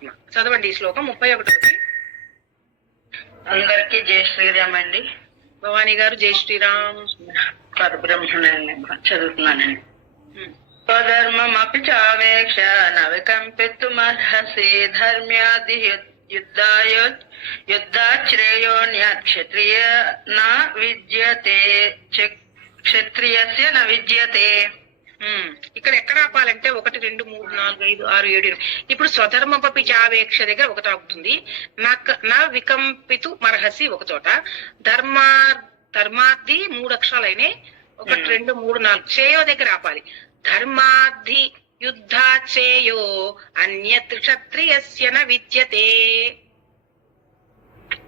పరమాత్మ. చదవండి ఈ శ్లోకం 31. అందరికీ జై శ్రీరామ్ అండి. భవానీ గారు జై శ్రీరామ్. పరబ్రహ్మణుని చదువుతున్నానండి. స్వధర్మమపి చావేక్ష నవికంపితుమర్హసి ధర్మ్యాది యుద్ధాశ్రేయోన్యత్ క్షత్రియ న విద్యతే క్షత్రియస్య న విద్యతే. ఇక్కడ ఎక్కడ ఆపాలంటే 1, 2, 3, 4, 5, 6, 7. ఇప్పుడు స్వధర్మపి చావేక్ష దగ్గర ఒకటి ఆగుతుంది. నా వికంపితు మర్హసి ఒక చోట. ధర్మార్థి 3 అక్షరాలైనాయి. 1, 2, 3, 4 శ్రేయో దగ్గర ఆపాలి. ధర్మార్థి యుద్ధాశ్రేయో అన్యత్ క్షత్రియస్య న విద్యతే.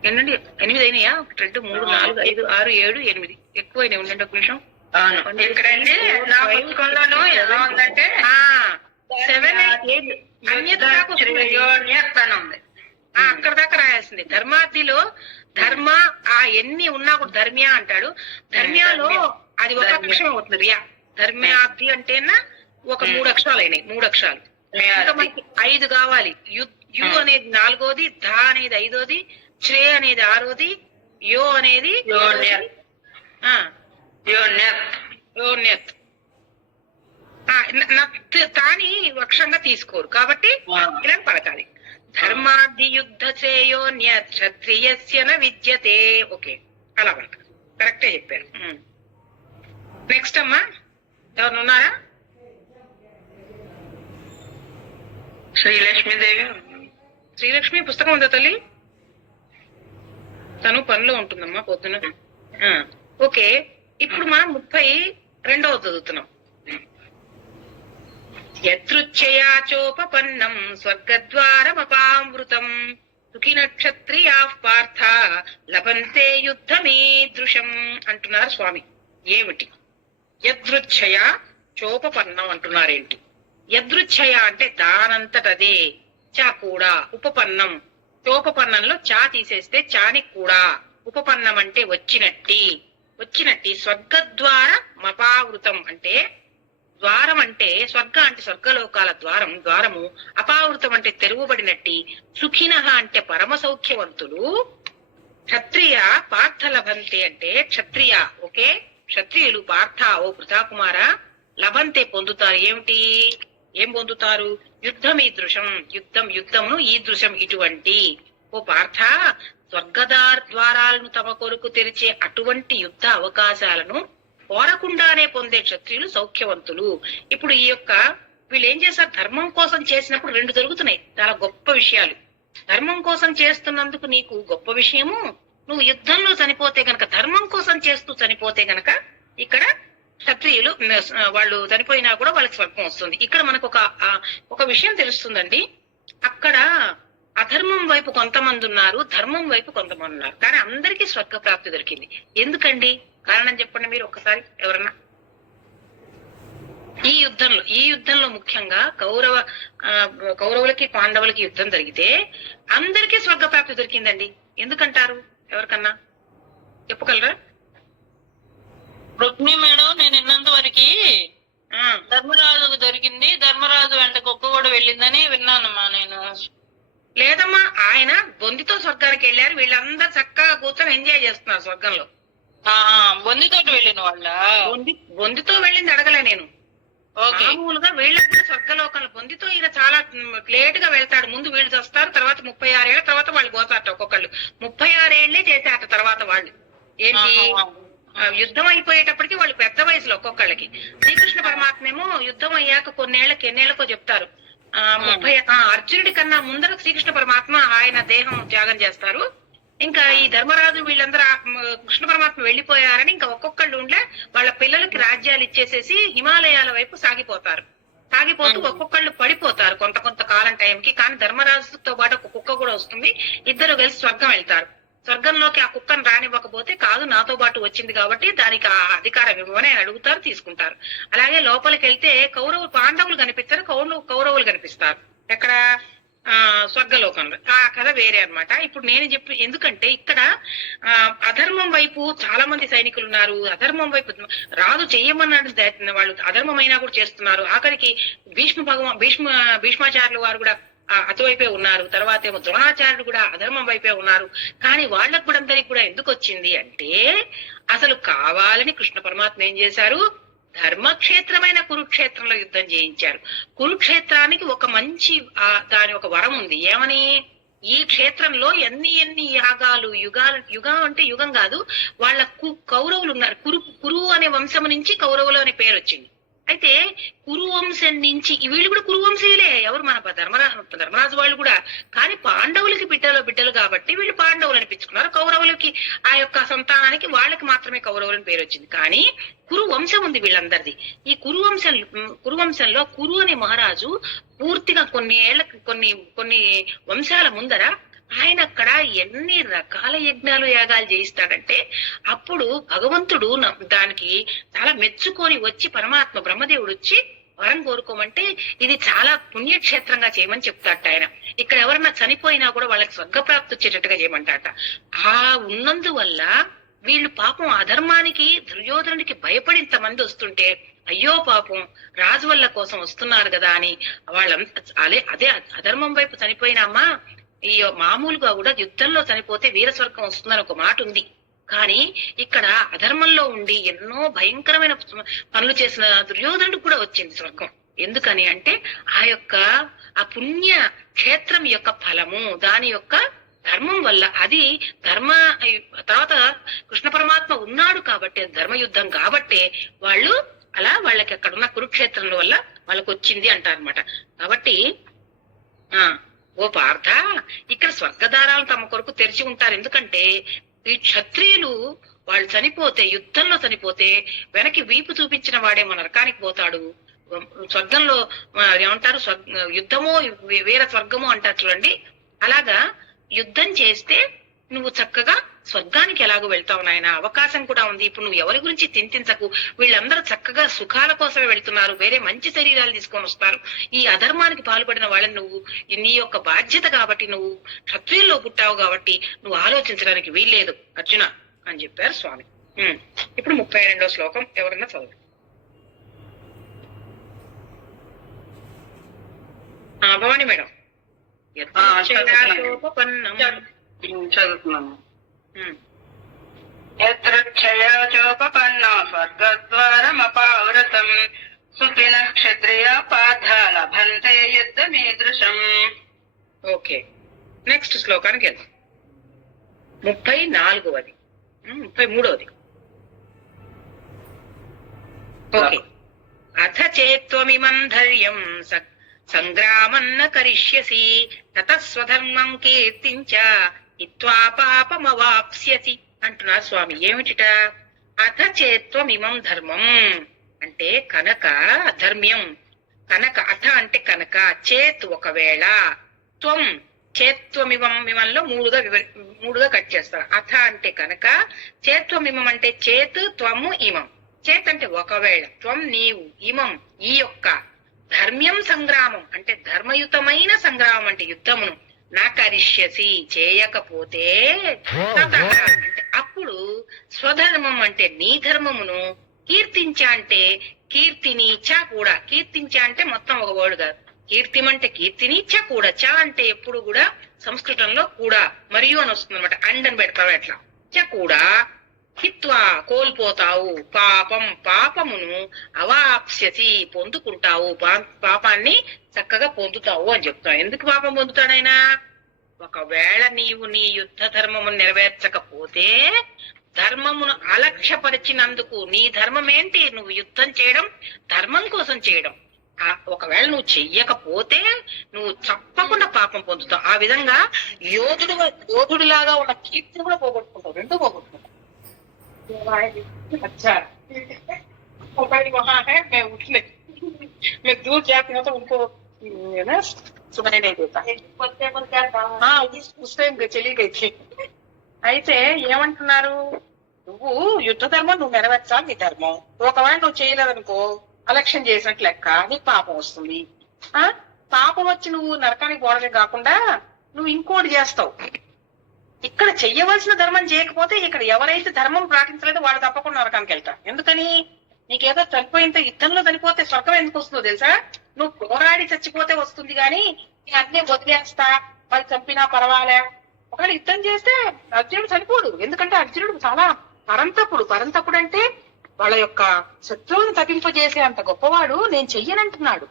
ఎన్నండి 8 అయినాయా? 1, 2, 3, 4, 5, 6, 7, 8 ఎక్కువైనాయి. ఉండండి ఒక నిమిషం. ఇక్కడండి నా పుస్తకంలోనూ ఎలా ఉందంటే 7, 8 ఉంది. అక్కడ దాకా రాయాల్సింది. ధర్మార్థిలో ధర్మ ఎన్ని ఉన్నా కూడా ధర్మ్యా అంటాడు. ధర్మ్యాలో అది ఒక అక్షరం అవుతుంది. రియా ధర్మ్యార్థి అంటేనా ఒక 3 అక్షరాలు అయినాయి. 3 అక్షరాలు. ఇంకా మనకి 5 కావాలి. యు అనేది 4వది, ధ అనేది 5వది, శ్రే అనేది 6వది, యో అనేది యోన్యత్. తాని అక్షరంగా తీసుకోరు కాబట్టి ఇలా పలకాలి. ధర్మార్థి యుద్ధ శ్రేయోన్యత్ క్షత్రియస్య న విద్యతే. ఓకే, అలా పలకాలి. కరెక్టే చెప్పారు. నెక్స్ట్ అమ్మా ఎవరు ఉన్నారా? శ్రీలక్ష్మీదేవి. శ్రీలక్ష్మి పుస్తకం ఉందా తల్లి? తను పనిలో ఉంటుందమ్మా పొద్దున. ఓకే, ఇప్పుడు మనం 32వ చదువుతున్నాం. యదృచ్ఛయాచోపపన్నం స్వర్గద్వారమపామృతం సుఖిన క్షత్రియాః పార్థ లభంతే యుద్ధమీదృశం అంటున్నారు స్వామి. ఏమిటి యదృచ్ఛయ చోపపన్నం అంటున్నారేంటి? యదృచ్ఛయ అంటే దానంతటదే, చా కూడా, ఉపపన్నం. చోపపన్నంలో చా తీసేస్తే చాని కూడా, ఉపపన్నం అంటే వచ్చినట్టి. స్వర్గద్వార మపావృతం అంటే ద్వారం అంటే స్వర్గ అంటే స్వర్గలోకాల ద్వారము. అపావృతం అంటే తెరువబడినట్టి. సుఖినః అంటే పరమ సౌఖ్యవంతులు. క్షత్రియ పార్థ లభంతే అంటే క్షత్రియ. ఓకే, క్షత్రియులు పార్థ ఓ పృథాకుమార లభంతే పొందుతారు. ఏం పొందుతారు? యుద్ధమీదృశం యుద్ధమును ఈదృశం ఇటువంటి. ఓ పార్థ స్వర్గద్వారాలను తమ కొరకు తెరిచే అటువంటి యుద్ధ అవకాశాలను కోరకుండానే పొందే క్షత్రియులు సౌఖ్యవంతులు. ఇప్పుడు వీళ్ళు ఏం చేశారు? ధర్మం కోసం చేసినప్పుడు 2 జరుగుతున్నాయి. చాలా గొప్ప విషయాలు. ధర్మం కోసం చేస్తున్నందుకు నీకు గొప్ప విషయము. నువ్వు యుద్ధంలో చనిపోతే గనక, ధర్మం కోసం చేస్తూ చనిపోతే గనక ఇక్కడ క్షత్రియులు వాళ్ళు చనిపోయినా కూడా వాళ్ళకి స్వర్గం వస్తుంది. ఇక్కడ మనకు ఒక విషయం తెలుస్తుందండి. అక్కడ అధర్మం వైపు కొంతమంది ఉన్నారు, ధర్మం వైపు కొంతమంది ఉన్నారు. కానీ అందరికీ స్వర్గ ప్రాప్తి దొరికింది. ఎందుకండి? కారణం చెప్పండి మీరు ఒకసారి ఎవరన్నా. ఈ యుద్ధంలో ముఖ్యంగా కౌరవులకి పాండవులకి యుద్ధం జరిగితే అందరికీ స్వర్గ ప్రాప్తి దొరికిందండి. ఎందుకంటారు? ఎవరికన్నా చెప్పగలరా? రుక్మి మేడం, నేను విన్నంత వరకు ధర్మరాజుకు దొరికింది, ధర్మరాజు వెంట కుక్క కూడా వెళ్ళిందని విన్నానమ్మా నేను. లేదమ్మా, ఆయన బొందితో స్వర్గానికి వెళ్ళారు. వీళ్ళందరూ చక్కగా కూర్చొని ఎంజాయ్ చేస్తున్నారు స్వర్గంలో. బొందితోటి వెళ్ళిన వాళ్ళ? బొందితో వెళ్ళింది అడగలే నేను. మామూలుగా వీళ్ళకి కూడా స్వర్గలోకంలో బొందితో ఈయన చాలా లేట్ గా వెళ్తాడు. ముందు వీళ్ళు వస్తారు, తర్వాత 36 ఏళ్ల తర్వాత వాళ్ళు పోతారట. ఒక్కొక్కళ్ళు 36 ఏళ్లే చేశారట. తర్వాత వాళ్ళు ఏంటి, యుద్ధం అయిపోయేటప్పటికి వాళ్ళు పెద్ద వయసులో ఒక్కొక్కళ్ళకి. శ్రీకృష్ణ పరమాత్మ ఏమో యుద్ధం అయ్యాక ఎన్నేళ్లకో చెప్తారు. 30 అర్జునుడి కన్నా ముందర శ్రీకృష్ణ పరమాత్మ ఆయన దేహం త్యాగం చేస్తారు. ఇంకా ఈ ధర్మరాజు వీళ్ళందరూ కృష్ణ పరమాత్మ వెళ్లిపోయారని ఇంకా ఒక్కొక్కళ్ళు ఉండే వాళ్ళ పిల్లలకి రాజ్యాలు ఇచ్చేసేసి హిమాలయాల వైపు సాగిపోతూ ఒక్కొక్కళ్ళు పడిపోతారు కొంత కాలం టైంకి. కానీ ధర్మరాజుతో పాటు ఒక కుక్క కూడా వస్తుంది. ఇద్దరు కలిసి స్వర్గం వెళ్తారు. స్వర్గంలోకి ఆ కుక్కను రానివ్వకపోతే, కాదు నాతో పాటు వచ్చింది కాబట్టి దానికి ఆ అధికారం ఇవ్వమని ఆయన అడుగుతారు, తీసుకుంటారు. అలాగే లోపలికి వెళ్తే పాండవులు కనిపిస్తారు, కౌరవులు కనిపిస్తారు. ఎక్కడ? స్వర్గలోకంలో. ఆ కథ వేరే అన్నమాట. ఇప్పుడు నేను ఎందుకంటే ఇక్కడ అధర్మం వైపు చాలా మంది సైనికులు ఉన్నారు. అధర్మం వైపు రాజు చెయ్యమన్నాడు, వాళ్ళు అధర్మమైనా కూడా చేస్తున్నారు. ఆఖరికి భీష్మాచార్యులు వారు కూడా అటువైపే ఉన్నారు. తర్వాత ఏమో ద్రోణాచార్యుడు కూడా అధర్మం వైపే ఉన్నారు. కానీ వాళ్ళకు కూడా అందరికి కూడా ఎందుకు వచ్చింది అంటే అసలు కావాలని కృష్ణ పరమాత్మ ఏం చేశారు, ధర్మక్షేత్రమైన కురుక్షేత్రంలో యుద్ధం చేయించారు. కురుక్షేత్రానికి ఒక మంచి దాని ఒక వరం ఉంది. ఏమని, ఈ క్షేత్రంలో ఎన్ని యాగాలు, యుగం అంటే యుగం కాదు, వాళ్ళ కౌరవులు ఉన్నారు. కురు అనే వంశం నుంచి కౌరవులు అనే పేరు వచ్చింది. అయితే కురువంశం నుంచి వీళ్ళు కూడా కురువంశీయులే, ఎవరు మన ధర్మరాజు వాళ్ళు కూడా. కానీ పాండవులకి బిడ్డలు కాబట్టి వీళ్ళు పాండవులు అనిపించుకున్నారు. కౌరవులకి ఆ యొక్క సంతానానికి వాళ్ళకి మాత్రమే కౌరవులని పేరు వచ్చింది. కానీ కురు వంశం ఉంది వీళ్ళందరిది. ఈ కురువంశంలో కురు అనే మహారాజు పూర్తిగా కొన్ని వంశాల ముందర ఆయన అక్కడ ఎన్ని రకాల యజ్ఞాలు యాగాలు చేయిస్తాడంటే అప్పుడు భగవంతుడు దానికి చాలా మెచ్చుకొని వచ్చి పరమాత్మ బ్రహ్మదేవుడు వచ్చి వరం కోరుకోమంటే ఇది చాలా పుణ్యక్షేత్రంగా చేయమని చెప్తాట ఆయన. ఇక్కడ ఎవరన్నా చనిపోయినా కూడా వాళ్ళకి స్వర్గప్రాప్తి వచ్చేటట్టుగా చేయమంటాట. ఆ ఉన్నందువల్ల వీళ్ళు పాపం అధర్మానికి దుర్యోధనుడికి భయపడి ఇంతమంది వస్తుంటే అయ్యో పాపం రాజు వల్ల కోసం వస్తున్నారు కదా అని వాళ్ళంతా అదే అధర్మం వైపు చనిపోయినామా, ఈ మామూలుగా కూడా యుద్ధంలో చనిపోతే వీర స్వర్గం వస్తుందని ఒక మాట ఉంది. కానీ ఇక్కడ అధర్మంలో ఉండి ఎన్నో భయంకరమైన పనులు చేసిన దుర్యోధనుడు కూడా వచ్చింది స్వర్గం. ఎందుకని అంటే ఆ పుణ్య క్షేత్రం యొక్క ఫలము, దాని యొక్క ధర్మం వల్ల. అది తర్వాత కృష్ణ పరమాత్మ ఉన్నాడు కాబట్టి, ధర్మయుద్ధం కాబట్టే వాళ్ళు అలా వాళ్ళకి అక్కడ ఉన్న కురుక్షేత్రం వల్ల వాళ్ళకు వచ్చింది అంటారనమాట. కాబట్టి ఓ పార్థ, ఇక్కడ స్వర్గదారాలు తమ కొరకు తెరిచి ఉంటారు. ఎందుకంటే ఈ క్షత్రియులు వాళ్ళు చనిపోతే, యుద్ధంలో చనిపోతే వెనక్కి వీపు చూపించిన వాడే మన నరకానికి పోతాడు. స్వర్గంలో ఏమంటారు, యుద్ధమో వీర స్వర్గము అంటారు చూడండి. అలాగా యుద్ధం చేస్తే నువ్వు చక్కగా స్వర్గానికి ఎలాగో వెళ్తావు నాయన, అవకాశం కూడా ఉంది. ఇప్పుడు నువ్వు ఎవరి గురించి చింతించకు, వీళ్ళందరూ చక్కగా సుఖాల కోసమే వెళ్తున్నారు, వేరే మంచి శరీరాలు తీసుకొని వస్తారు. ఈ అధర్మానికి పాల్పడిన వాళ్ళని నువ్వు, నీ యొక్క బాధ్యత కాబట్టి, నువ్వు క్షత్రియుల్లో పుట్టావు కాబట్టి నువ్వు ఆలోచించడానికి వీల్లేదు అర్జున అని చెప్పారు స్వామి. ఇప్పుడు 32వ శ్లోకం ఎవరన్నా చదువు. భవాని మేడం చదువుతున్నాను. యత్రక్షయోపన్న స్వర్గద్వారమపావృతం సుఖిన క్షత్రియ పాఠ లభంతే యుద్ధమీదృశం. ఓకే, నెక్స్ట్ శ్లోకానికి వెళ్దాం. 34వది 33వది. ఓకే. అథ చేత్వమిమం ధైర్యం సంగ్రామన్న కరిష్యసి తతః స్వధర్మం కీర్తించ హిత్వా పాపమవాప్స్యసి అంటున్నారు స్వామి. ఏమిటిట? అథ చేత్వమిమం ధర్మం అంటే కనుక, ధర్మ్యం కనుక, అథ అంటే కనుక, చేత్ ఒకవేళ, త్వం చేత్వమిమం, మిమంలో మూడుగా కట్ చేస్తారు. అథ అంటే కనుక, చేత్వమిమం అంటే చేత్, త్వము ఇమం. చేత్ అంటే ఒకవేళ, త్వం నీవు, ఇమం ఈ యొక్క, ధర్మ్యం సంగ్రామం అంటే ధర్మయుతమైన సంగ్రామం అంటే యుద్ధమును, నా కరిష్యసి చేయకపోతే, అంటే అప్పుడు స్వధర్మం అంటే నీ ధర్మమును, కీర్తించా అంటే కీర్తిని, చ కూడా, కీర్తించా అంటే మొత్తం ఒక వర్డ్ కాదు, కీర్తిం అంటే కీర్తిని, చ కూడా, చ అంటే ఎప్పుడు కూడా సంస్కృతంలో కూడా మరియు అని వస్తుంది అనమాట. అండని పెడతావు ఎట్లా, చ కూడా హిత్వా కోల్పోతావు, పాపమును అవాప్స్యసి పొందుకుంటావు, పాపాన్ని చక్కగా పొందుతావు అని చెప్తావు. ఎందుకు పాపం పొందుతాడైనా? ఒకవేళ నీవు నీ యుద్ధ ధర్మమును నెరవేర్చకపోతే, ధర్మమును అలక్ష్యపరిచినందుకు, నీ ధర్మం ఏంటి? నువ్వు యుద్ధం చేయడం, ధర్మం కోసం చేయడం. ఒకవేళ నువ్వు చెయ్యకపోతే నువ్వు తప్పకుండా పాపం పొందుతావు. ఆ విధంగా యోధుడిలాగా ఉన్న కీర్తిని కూడా పోగొట్టుకుంటావు, రెండూ పోగొట్టుకుంటావు. अच्छा, मोबाइल वहाँ है, मैं उठ ले, मैं दूर जाती हूँ तो उनको ना सुनाई नहीं देता. हाँ, उस टाइम चली गई थी. అయితే ఏమంటున్నారు, నువ్వు యుద్ధ ధర్మం నువ్వు నెరవేర్చాలి, నీ ధర్మం. ఒకవేళ నువ్వు చేయలేదనుకో, అలక్ష్యం చేసినట్లు లెక్క, నీకు పాపం వస్తుంది. పాపం వచ్చి నువ్వు నరకానికి పోవడమే కాకుండా నువ్వు ఇంకోటి చేస్తావు. ఇక్కడ చెయ్యవలసిన ధర్మం చేయకపోతే, ఇక్కడ ఎవరైతే ధర్మం పాటించలేదో వాళ్ళు తప్పకుండా నరకానికి వెళ్తారు. ఎందుకని? నీకేదో చనిపోయిన యుద్ధంలో చనిపోతే స్వర్గం ఎందుకు వస్తుందో తెలుసా? నువ్వు పోరాడి చచ్చిపోతే వస్తుంది, గాని నేను అన్నీ వదిలేస్తా, వాళ్ళు చంపినా పర్వాలే. ఒకవేళ యుద్ధం చేస్తే అర్జునుడు చనిపోడు. ఎందుకంటే అర్జునుడు చాలా పరంతపుడు అంటే వాళ్ళ యొక్క శత్రువుని తప్పింపజేసే అంత గొప్పవాడు. నేను చెయ్యనంటున్నాడు.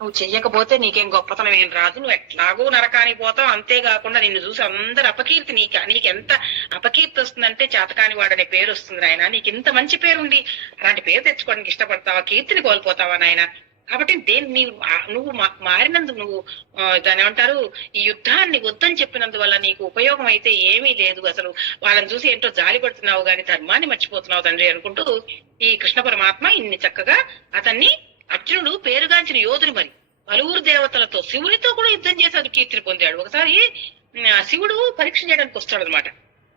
నువ్వు చెయ్యకపోతే నీకేం గొప్పతనం ఏం రాదు, నువ్వు ఎట్లాగూ నరకానికి పోతావు. అంతేకాకుండా నిన్ను చూసి అందరు అపకీర్తి, నీకెంత అపకీర్తి వస్తుందంటే చేతకాని వాడనే పేరు వస్తుంది నాయన. నీకు ఇంత మంచి పేరుండి అలాంటి పేరు తెచ్చుకోవడానికి ఇష్టపడతావా? కీర్తిని కోల్పోతావా నాయన? కాబట్టి నువ్వు మారినందుకు, నువ్వు దాని ఏమంటారు, ఈ యుద్ధాన్ని వద్దని చెప్పినందువల్ల నీకు ఉపయోగం అయితే ఏమీ లేదు. అసలు వాళ్ళని చూసి ఏంటో జాలి పడుతున్నావు గాని ధర్మాన్ని మర్చిపోతున్నావు తండ్రి అనుకుంటూ ఈ కృష్ణ పరమాత్మ ఇన్ని చక్కగా అతన్ని, అర్జునుడు పేరుగాంచిన యోధుడు, మరి పలువురు దేవతలతో శివునితో కూడా యుద్ధం చేసి అది కీర్తిని పొందాడు. ఒకసారి శివుడు పరీక్ష చేయడానికి వస్తాడు అనమాట.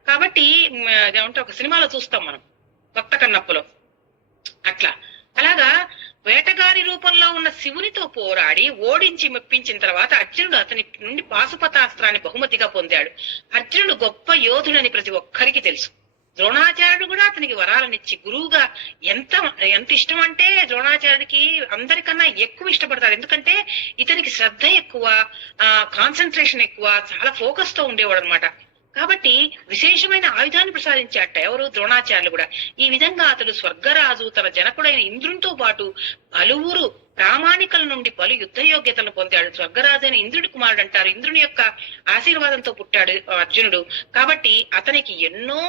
కాబట్టి ఏమంటే ఒక సినిమాలో చూస్తాం మనం, కొత్త కన్నప్పలో. అలాగా వేటగారి రూపంలో ఉన్న శివునితో పోరాడి ఓడించి మెప్పించిన తర్వాత అర్జునుడు అతని నుండి పాశుపతాస్త్రాన్ని బహుమతిగా పొందాడు. అర్జునుడు గొప్ప యోధుడని ప్రతి ఒక్కరికి తెలుసు. ద్రోణాచార్యుడు కూడా అతనికి వరాలనిచ్చి గురువుగా ఎంత ఇష్టం అంటే ద్రోణాచార్యుడికి అందరికన్నా ఎక్కువ ఇష్టపడతాడు. ఎందుకంటే ఇతనికి శ్రద్ధ ఎక్కువ, కాన్సన్ట్రేషన్ ఎక్కువ, చాలా ఫోకస్ తో ఉండేవాడు అనమాట. కాబట్టి విశేషమైన ఆయుధాన్ని ప్రసాదించాట ఎవరు? ద్రోణాచార్యులు కూడా. ఈ విధంగా అతడు స్వర్గరాజు తన జనకుడైన ఇంద్రునితో పాటు పలువురు ప్రామాణికల నుండి పలు యుద్ధ యోగ్యతలను పొందాడు. స్వర్గరాజు అయిన ఇంద్రుడి కుమారుడు అంటారు. ఇంద్రుని యొక్క ఆశీర్వాదంతో పుట్టాడు అర్జునుడు. కాబట్టి అతనికి ఎన్నో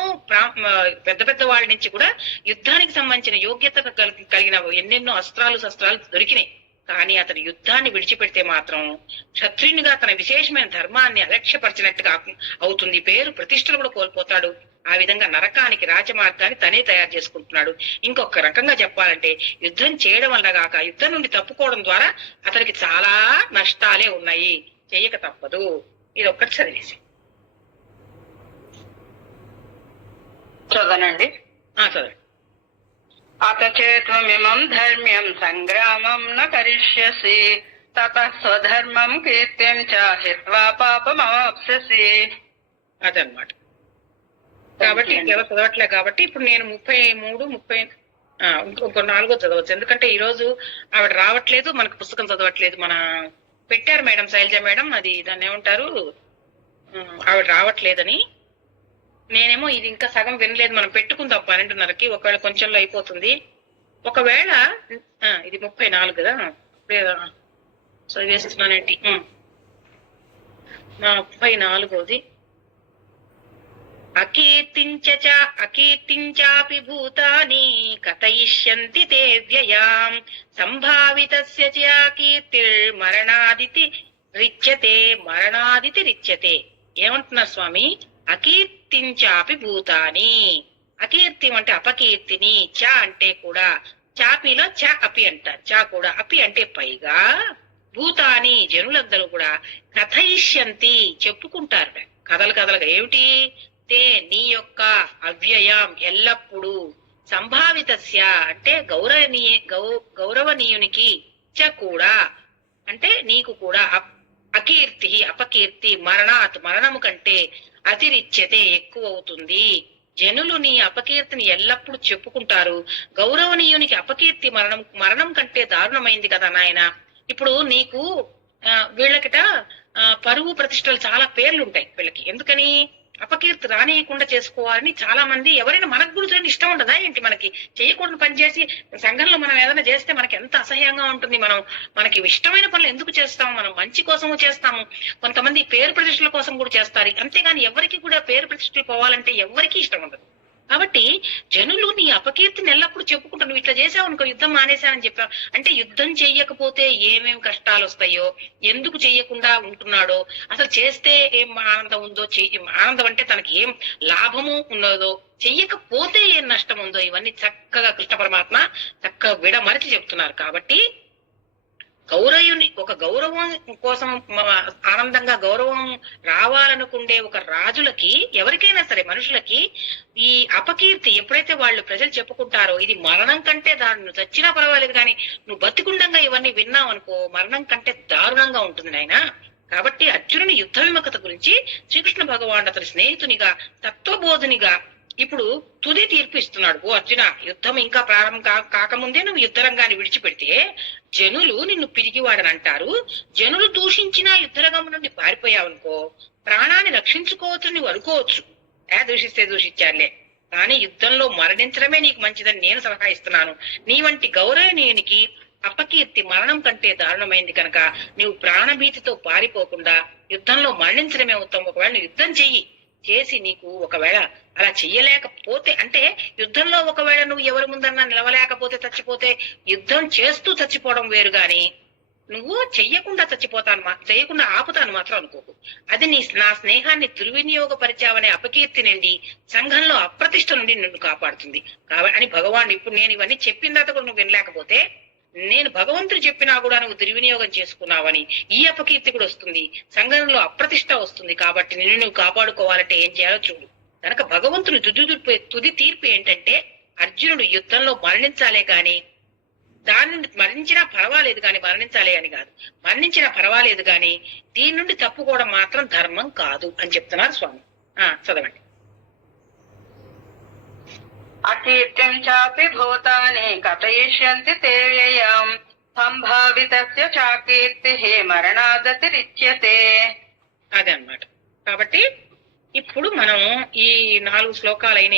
పెద్ద పెద్ద వాళ్ళ నుంచి కూడా యుద్ధానికి సంబంధించిన యోగ్యత కలిగిన ఎన్నెన్నో శస్త్రాలు దొరికినాయి. కానీ అతను యుద్ధాన్ని విడిచిపెడితే మాత్రం క్షత్రియునిగా తన విశేషమైన ధర్మాన్ని అలక్ష్యపరిచినట్టుగా అవుతుంది. పేరు ప్రతిష్టలు కూడా కోల్పోతాడు. ఆ విధంగా నరకానికి రాజమార్గాన్ని తనే తయారు చేసుకుంటున్నాడు. ఇంకొక రకంగా చెప్పాలంటే యుద్ధం చేయడం వల్ల కాక యుద్ధం నుండి తప్పుకోవడం ద్వారా అతనికి చాలా నష్టాలే ఉన్నాయి. చెయ్యక తప్పదు. ఇది ఒక్కటి చదివేసి చదవనండి. చదవండి. అత చేత్వమిమం ధర్మ్యం సంగ్రామం న కరిష్యసి తతః స్వధర్మం కీర్తిం చ హిత్వా పాపమవాప్స్యసి. అదనమాట. కాబట్టి ఇంకెవరు చదవట్లే. కాబట్టి ఇప్పుడు నేను 33 ఇంకొక 4 చదవచ్చు. ఎందుకంటే ఈ రోజు ఆవిడ రావట్లేదు, మనకు పుస్తకం చదవట్లేదు. మన పెట్టారు మేడం, శైలజ మేడం, అది దాన్ని ఏమంటారు, ఆవిడ రావట్లేదని. నేనేమో ఇది ఇంకా సగం వినలేదు. మనం పెట్టుకుందాం 12:30కి. ఒకవేళ కొంచెంలో అయిపోతుంది. ఒకవేళ ఇది 34 కదా, చదివేస్తున్నానేంటి. 34ది. అకీర్తించాపి భూతాని కథయిష్యంతి తే వ్యయాం సంభావితస్య చ కీర్తిర్మరణాదితి రిచ్యతే. ఏమంటున్నారు స్వామి? అకీర్తించాపి భూతాని. అకీర్తి అంటే అపకీర్తిని, చ అంటే కూడా, చాపిలో చ అపి అంటారు. చ కూడా, అపి అంటే పైగా, భూతాని జనులందరూ కూడా కథయిష్యంతి చెప్పుకుంటారు కథలుగా. ఏమిటి? తే నీ యొక్క అవ్యయం ఎల్లప్పుడూ, సంభావితస్య అంటే గౌరవనీయునికి, చ కూడా అంటే నీకు కూడా, అకీర్తి అపకీర్తి, మరణము కంటే అతిరిచ్యతే ఎక్కువ అవుతుంది. జనులు నీ అపకీర్తిని ఎల్లప్పుడూ చెప్పుకుంటారు. గౌరవనీయునికి అపకీర్తి మరణం కంటే దారుణమైంది కదా నాయన. ఇప్పుడు నీకు వీళ్ళకిట పరువు ప్రతిష్టలు చాలా పేర్లుంటాయి వీళ్ళకి. ఎందుకని? అపకీర్తి రానియకుండా చేసుకోవాలని చాలా మంది. ఎవరైనా మనకు గురించి ఇష్టం ఉండదా ఏంటి? మనకి చేయకూడని పని చేసి సంఘంలో మనం ఏదైనా చేస్తే మనకి ఎంత అసహ్యంగా ఉంటుంది. మనకి ఇష్టమైన పనులు ఎందుకు చేస్తాము? మనం మంచి కోసము చేస్తాము. కొంతమంది పేరు ప్రతిష్టల కోసం కూడా చేస్తారు. అంతేగాని ఎవరికి కూడా పేరు ప్రతిష్టలు పోవాలంటే ఎవరికి ఇష్టం ఉండదు. కాబట్టి జనులు నీ అపకీర్తిని ఎల్లప్పుడూ చెప్పుకుంటారు. నువ్వు ఇట్లా చేసావు అనుకో, యుద్ధం మానేశానని చెప్పావు అంటే, యుద్ధం చెయ్యకపోతే ఏమేం కష్టాలు వస్తాయో, ఎందుకు చెయ్యకుండా ఉంటున్నాడో, అసలు చేస్తే ఏం ఆనందం ఉందో, ఆనందం అంటే తనకి ఏం లాభము ఉన్నదో, చెయ్యకపోతే ఏం నష్టం ఉందో, ఇవన్నీ చక్కగా కృష్ణ పరమాత్మ చక్కగా విడమరిచి చెప్తున్నారు. కాబట్టి ఒక గౌరవం కోసం ఆనందంగా గౌరవం రావాలనుకుండే ఒక రాజులకి, ఎవరికైనా సరే మనుషులకి, ఈ అపకీర్తి ఎప్పుడైతే వాళ్ళు ప్రజలు చెప్పుకుంటారో, ఇది మరణం కంటే నువ్వు చచ్చినా పర్వాలేదు కానీ నువ్వు బతికుండంగా ఇవన్నీ విన్నావు అనుకో, మరణం కంటే దారుణంగా ఉంటుంది నాయన. కాబట్టి అర్జునుని యుద్ధ విముఖత గురించి శ్రీకృష్ణ భగవానుడు అతని స్నేహితునిగా, తత్వబోధునిగా ఇప్పుడు తుది తీర్పు ఇస్తున్నాడు. ఓ అర్జున, యుద్ధం ఇంకా ప్రారంభం కాకముందే నువ్వు యుద్ధరంగాన్ని విడిచిపెడితే జనులు నిన్ను పిరిగివాడని అంటారు. జనులు దూషించిన యుద్ధరంగం నుండి పారిపోయావనుకో ప్రాణాన్ని రక్షించుకోవచ్చు నువ్వు అనుకోవచ్చు. దూషిస్తే దూషించారులే, కానీ యుద్ధంలో మరణించడమే నీకు మంచిదని నేను సలహా ఇస్తున్నాను. నీ వంటి గౌరవనీయునికి అపకీర్తి మరణం కంటే దారుణమైంది కనుక నువ్వు ప్రాణభీతితో పారిపోకుండా యుద్ధంలో మరణించడమే ఉత్తమం. ఒకవేళ నువ్వు యుద్ధం చేసి నీకు ఒకవేళ అలా చెయ్యలేకపోతే, అంటే యుద్ధంలో ఒకవేళ నువ్వు ఎవరి ముందన్నా నిలవలేకపోతే చచ్చిపోతే యుద్ధం చేస్తూ చచ్చిపోవడం వేరు గాని నువ్వు చెయ్యకుండా చెయ్యకుండా ఆపుతాను మాత్రం అనుకోకు. అది నా స్నేహాన్ని దుర్వినియోగపరిచావనే అపకీర్తి నుండి సంఘంలో అప్రతిష్ట నుండి నిన్ను కాపాడుతుంది అని భగవాన్. ఇప్పుడు నేను ఇవన్నీ చెప్పిన తర్వాత కూడా నువ్వు వినలేకపోతే, నేను భగవంతుడు చెప్పినా కూడా నువ్వు దుర్వినియోగం చేసుకున్నావని ఈ అపకీర్తి కూడా వస్తుంది, సంఘంలో అప్రతిష్ట వస్తుంది. కాబట్టి నిన్ను నువ్వు కాపాడుకోవాలంటే ఏం చేయాలో చూడు. కనుక భగవంతుని తుది తీర్పు ఏంటంటే అర్జునుడు యుద్ధంలో మరణించాలే గాని, దాని నుండి మరణించినా పర్వాలేదు కానీ మరణించాలి అని కాదు, మరణించినా పర్వాలేదు కానీ దీని నుండి తప్పుకోవడం మాత్రం ధర్మం కాదు అని చెప్తున్నారు స్వామి. చదవండి. అకీర్తిం చాపి భూతాని కథయిష్యంతి తే వ్యయం సంభావితస్య చాకీర్తి మరణాదతిరిచ్యతే. అదే అన్నమాట. కాబట్టి ఇప్పుడు మనం ఈ 4 శ్లోకాలైన